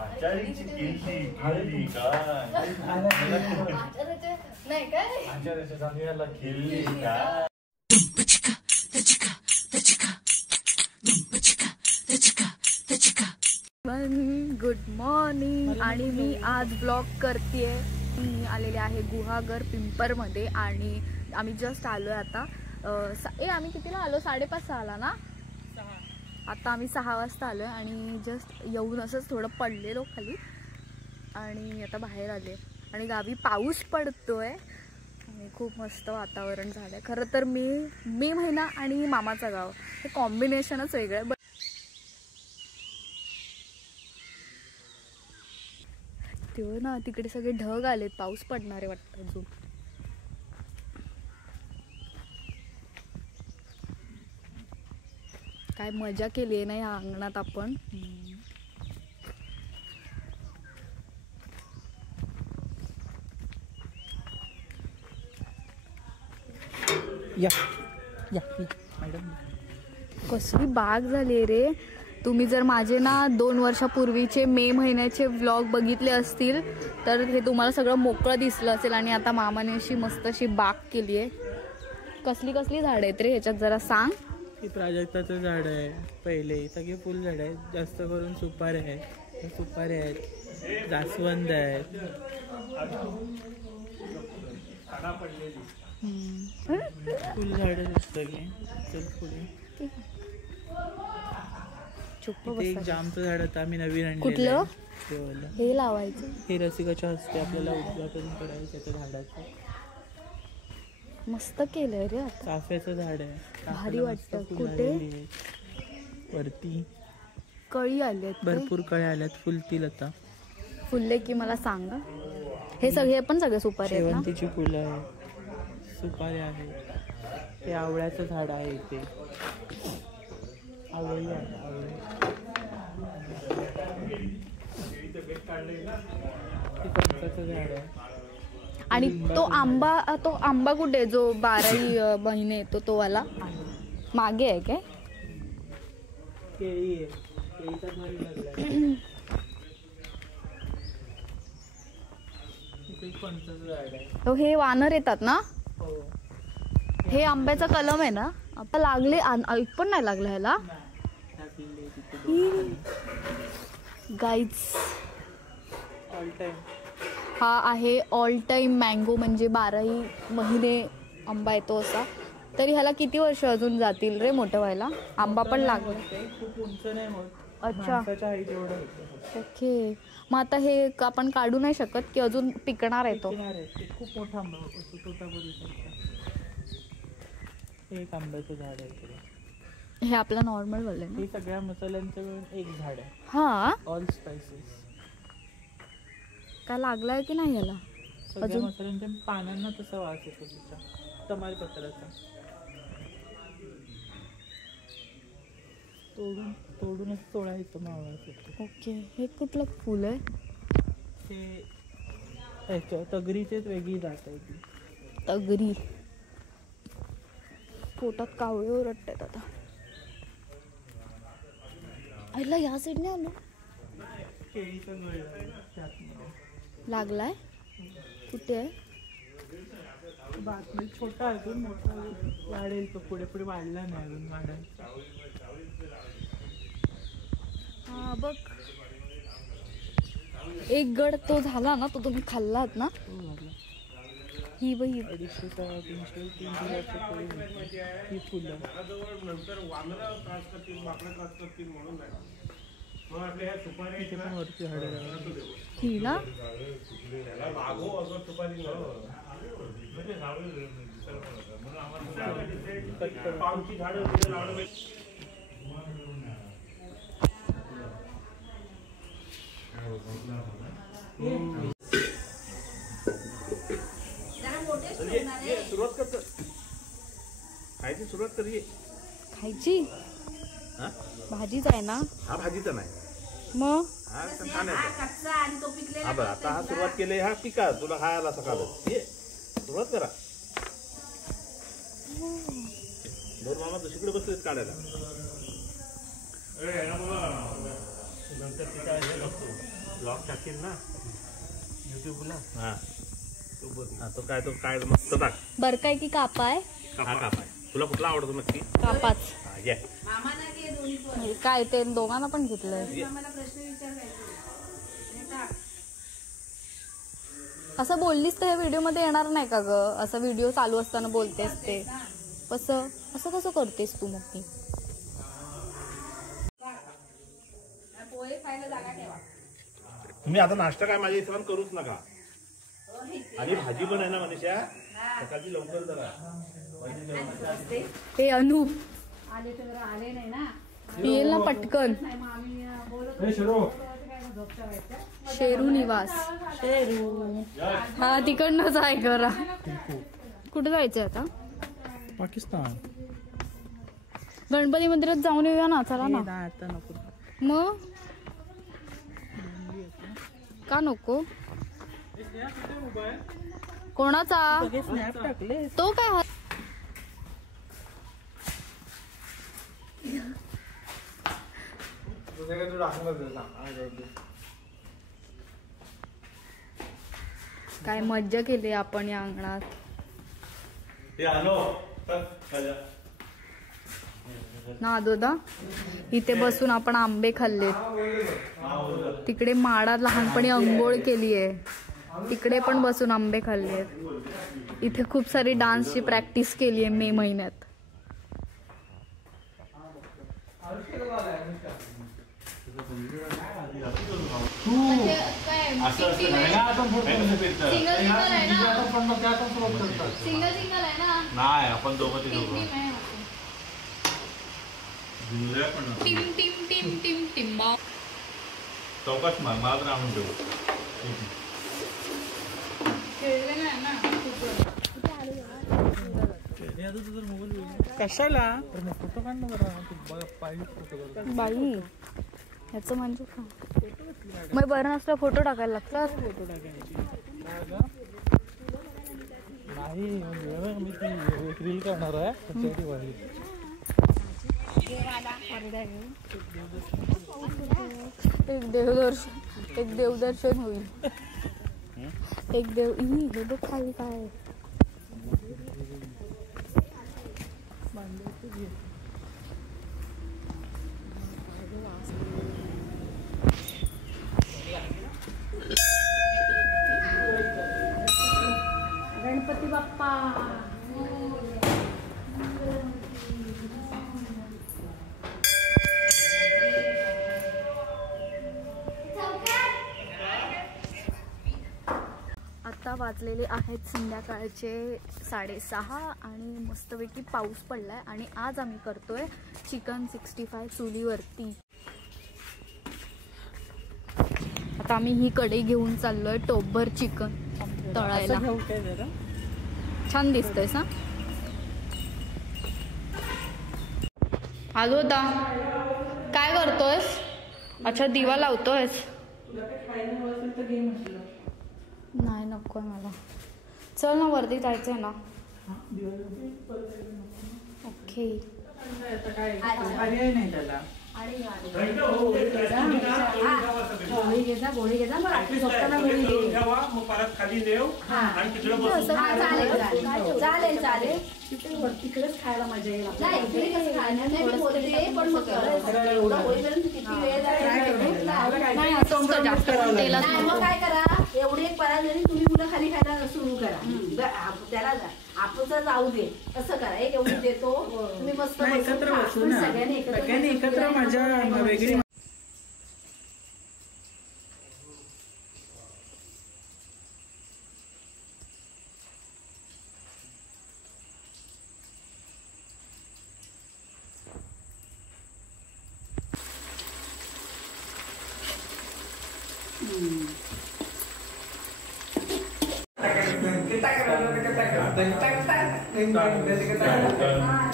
आचार्याची केली खाल्ली काय नाही काय आचार्याच्या जामीला केली काय. Good morning. आणि मी आज ब्लॉग करतेय. मी आलेले आहे गुहागर पिंपरमध्ये आणि आम्ही जस्ट आलोय आता. आम्ही कितीला आलो? 5:30 ना. आता आम्ही 6 वाजता आलोय आणि जस्ट येऊन असंच थोडं पडलेलो खाली आणि आता बाहेर आले. आणि गावी पाऊस पडतोय आणि खूप मस्त वातावरण झालंय. खरं तर मे महिना आणि मामाचं गाव हे कॉम्बिनेशनच वेगळं आहे. तेव्हा ना तिकडे सगळे ढग आलेत, पाऊस पडणार आहे वाटतं अजून. काय मजा केली आहे ना या अंगणात आपण. या या मॅडम, कसली बाग झाली रे. तुम्ही जर माझे ना 2 वर्षापूर्वीचे मे महिन्याचे व्लॉग बघितले असतील तर हे तुम्हाला सगळं मोकळं दिसलं असेल. आणि आता मामाने अशी मस्त अशी बाग केली आहे. कसली कसली झाडं आहेत रे ह्याच्यात जरा सांग. ही प्राजक्ताचं झाड आहे. पहिले सगळे फुल झाड आहेत, जास्त करून सुपारी आहेत. सुपारी आहेत, जास्वंद आहेत. फुल झाड सगळे. एक जामचं झाड होतं, आम्ही नवीन आणलं. कुठलं? हे लावायचं. हे रसिकाच्या हस्ते आपल्याला उद्घाटन करायचं त्याच्या झाडाचं. मस्त केलंय रे. चाफ्याचं झाड आहे, भारी वाटतं. कुठे? वरती कळी आल्यात, भरपूर कळ्या आल्यात. फुलतील आता. फुलले की मला सांग. हे सगळे पण सगळे सुपारी आहेत ना? शेवंतीची फुलं आहेत, सुपारी आहेत. ते आवळ्याचं झाड आहे इथे. आवळी आहे, आवळी. ते फणसाचं झाड आहे. आणि तो आंबा कुठे? जो 12 महिने येतो तो वाला मागे आहे काय? केळी आहे, केळीचा भारी लागला. इथे फणसाचं झाड आहे. हे वानर येतात ना? हो. हे आंब्याचा कलम आहे ना? आता लागले पण नाही लागलं ह्याला. गाईज ऑल टाइम हा आहे ऑल टाइम मँगो, म्हणजे 12 महिने आंबा येतो असा. तरी ह्याला किती वर्ष अजून जातील रे मोठं व्हायला? आंबा पण लागला. खूप उंच नाही होत. अच्छा, ओके. मग आता हे आपण काढू नाही शकत की अजून पिकणार आहे तो? खूप मोठा आंबा होतो. एक आंब्याचं झाड आहे. हे आपला नॉर्मल वाले ना? हे सगळ्या मसाल्यांचं मिळून एक झाड आहे. हा, ऑल स्पाइसेस. काय लागलाय की नाही याला? सगळ्या मसाल्यांच्या पानांना तसा वास येतो तिचा, तमालपत्राचा. तोडूनच तोडायचं वास येतो. ओके. हे कुठलं फुल आहे? हे तगरीचीच वेगळी जात आहे ती. तगरी. पोटात कावळे ओरडतात आता. आईला या साईडने आलो. लागलाय कुठे आहे? बातमी छोटा अजून मोठा वाढेल तो. पुढे पुढे वाढला नाही अजून. वाढेल. हा बघ, एक गड तो झाला ना, तो तुम्ही खाल्लात ना? ही बघी 250-300 ही फुलं. ही ना? सुरुवात करतो. खायची सुरुवात करूया. खायची? भाजीच आहे ना? हा भाजीचा नाही मग. हा बरं, आता हा सुरुवात केली. हा पिका तुला खायला सकाळ सुरुवात करा. 2 मामा दुसरीकडे बसलेत काढायला. नंतर तिचा हे बघतो ब्लॉग टाकेल ना युट्यूबला. हा तो बघ. हा तो काय मस्त टाक. बरकाय की कापाय? हा कापाय. तुला कुठला आवडतो नक्की? कापाच. हा घे. काय ते दोघांना पण घेतलंय. असं बोललीस तर हे व्हिडिओ मध्ये येणार नाही का ग? असं व्हिडिओ चालू असताना बोलतेस ते असं कसं करतेस तू? मग ती तुम्ही आता नाश्ता काय माझ्या हिशोबाने करूच नका. आणि भाजी पण आहे ना मनीषा, सकाळची लवकर जरा. हे अनूप आले नाही ना येईल ना पटकन. शेरू निवास. शेरू हा तिकडनंच आहे करा. कुठे जायचंय आता? पाकिस्तान. गणपती मंदिरात जाऊन येऊया ना. चला ना. आता नको. मग का नको? कोणाचा स्नॅप टाकले तो काय? काय मज्जा केली आपण या अंगणात. ना दादा इथे बसून आपण आंबे खाल्ले. तिकडे माडात लहानपणी अंघोळ केली आहे. तिकडे पण बसून आंबे खाल्ले. इथे खूप सारी डान्सची प्रॅक्टिस केली आहे मे महिन्यात. नाही आपण दोघं चौकात मला तर आणून देऊ. कशाला फोटो काढ बाई ह्याचं म्हणजे का? मग बरं नसलं फोटो टाकायला लागतात. फोटो टाकायची नाही मी ती रील करणार आहे. एक देवदर्शन होईल. एक देव हे बघ खाली काय गणपती बाप्पा. आता वाजलेले आहेत संध्याकाळचे 6:30 आणि मस्तपैकी पाऊस पडलाय. आणि आज आम्ही करतोय चिकन 65 चुलीवरती. आता आम्ही ही कढई घेऊन चाललोय टोपभर चिकन तळायला. छान दिसतंय सा. आलो होता. काय करतोयस? अच्छा दिवा लावतोयस. नाही नको मला. चल ना वरती जायचंय ना. ओके पर्याय नाही त्याला. गोळी घेजा गोळी घेजा मग रात्री झोपताना गोळी घे. मग परत खाली देव आणि तिकडे चालेल चालेल चालेल. तिकडेच खायला मजा येईल. नाही इकडे कसं खायला नाही बोलते पण मग एवढं होईपर्यंत किती वेळ जास्त. मग काय करा एवढी एक परात जरी तुम्ही मुलं खाली खायला सुरू करा. त्याला आपण तर जाऊ दे असं करा. एक एवढी देतो तुम्ही मस्त एकत्र बसू ना. सगळ्यांनी एकत्र मजा वेगळी.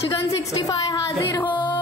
चिकन 65 हाजिर हो.